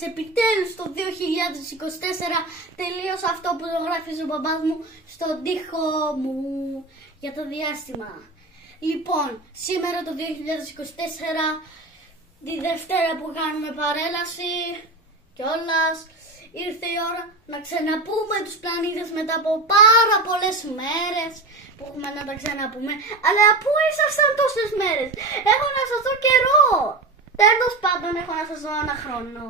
έφτασε επιτέλους το 2024. Τελείωσα αυτό που το γράφει ο μπαμπάς μου στον τοίχο μου για το διάστημα. Λοιπόν, σήμερα το 2024, τη Δευτέρα που κάνουμε παρέλαση κιόλας, ήρθε η ώρα να ξαναπούμε τους πλανήτες μετά από πάρα πολλές μέρες που έχουμε να τα ξαναπούμε. Αλλά πού ήσασταν τόσες μέρες? Έχω να σας δω καιρό. Τέλος πάντων, έχω να σας δω ένα χρόνο.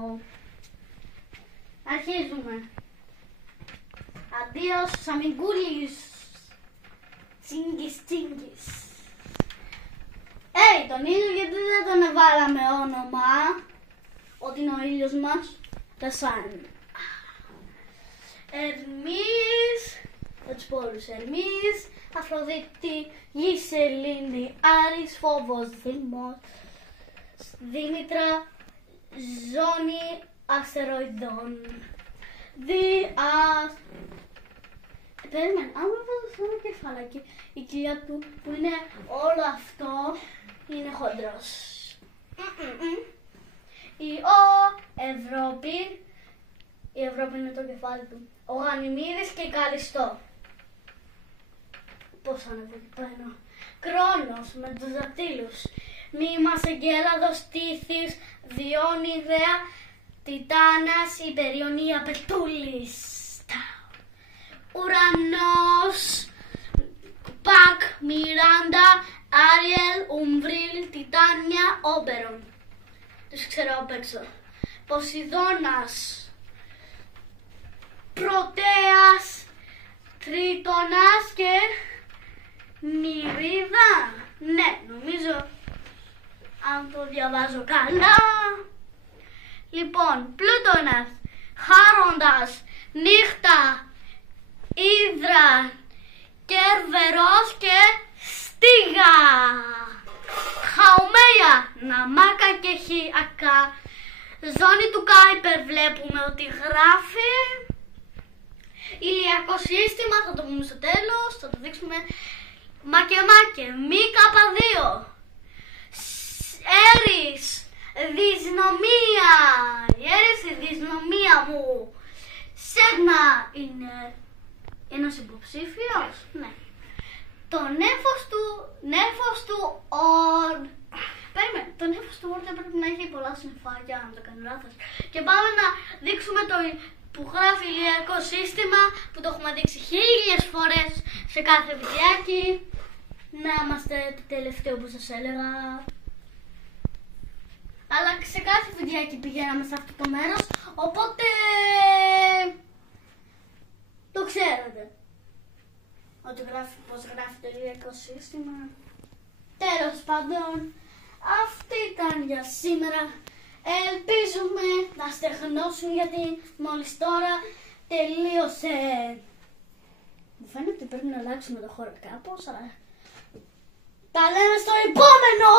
Αρχίζουμε. Αντίος αμιγκούλης. Τσίγκης τσίγκης. Τον ήλιο γιατί δεν τον εβάλαμε όνομα? Ότι είναι ο ήλιος μας. The Sun. Ερμής, θα τους πω όλους. Ερμής, Αφροδίτη, Γη, Σελήνη, Άρης, Φόβος, Δήμος, Δήμητρα, Ζώνη αστεροειδών. Περίμενε, άμα βάζω σε ένα κεφαλάκι, η κοιλιά του που είναι όλο αυτό είναι χοντρός. Ευρώπη. Η Ευρώπη είναι το κεφάλι του. Ο Γανιμίδης και η Καλιστό. Πώς ανεβαίνω. Κρόνος με τους δακτύλους. Μήμας, Εγκέλαδος, Τήθης, Διόνη, Ιδέα, Τιτάνας, Υπεριονία, Πετούλης. Ουρανός, Πακ, Μιράντα, Άριελ, Ουμβρίλ, Τιτάνια, Όμπερον. Τους ξέρω απ' έξω. Ποσειδώνας, Πρωτέας, Τρίτονας και Μυρίδα. Ναι, νομίζω αν το διαβάζω καλά. Λοιπόν, Πλούτονας, Χάροντας, Νύχτα, Ύδρα, Κέρβερος και Στίγα. Χαουμέια, Ναμάκα και Χιακά. Ζώνη του Κάιπερ βλέπουμε ότι γράφει. Ηλιακό σύστημα, θα το πούμε στο τέλος, θα το δείξουμε. Μακεμάκε, Μη-Καπα-2. Έρης, δυσνομία. Η Έρης, η δυσνομία μου. Σέγνα είναι ένας υποψήφιος, ναι. Το νέφος του Ορν. Περίμενε, το νέφος του Ορν δεν πρέπει να έχει πολλά συννεφάκια, αν το κάνω λάθος. Και πάμε να δείξουμε το που γράφει ηλιακό σύστημα, που το έχουμε δείξει 1000 φορές σε κάθε βιντεάκι. Να είμαστε το τελευταίο που σας έλεγα. Αλλά σε κάθε βιντεάκι πηγαίναμε σε αυτό το μέρος, οπότε το ξέρετε. Ότι πώς γράφει το ηλιακό σύστημα. Τέλος πάντων, αυτή ήταν για σήμερα. Ελπίζουμε να στεγνώσουν γιατί μόλις τώρα τελείωσε. Μου φαίνεται ότι πρέπει να αλλάξουμε το χώρο κάπως, αλλά τα λέμε στο επόμενο!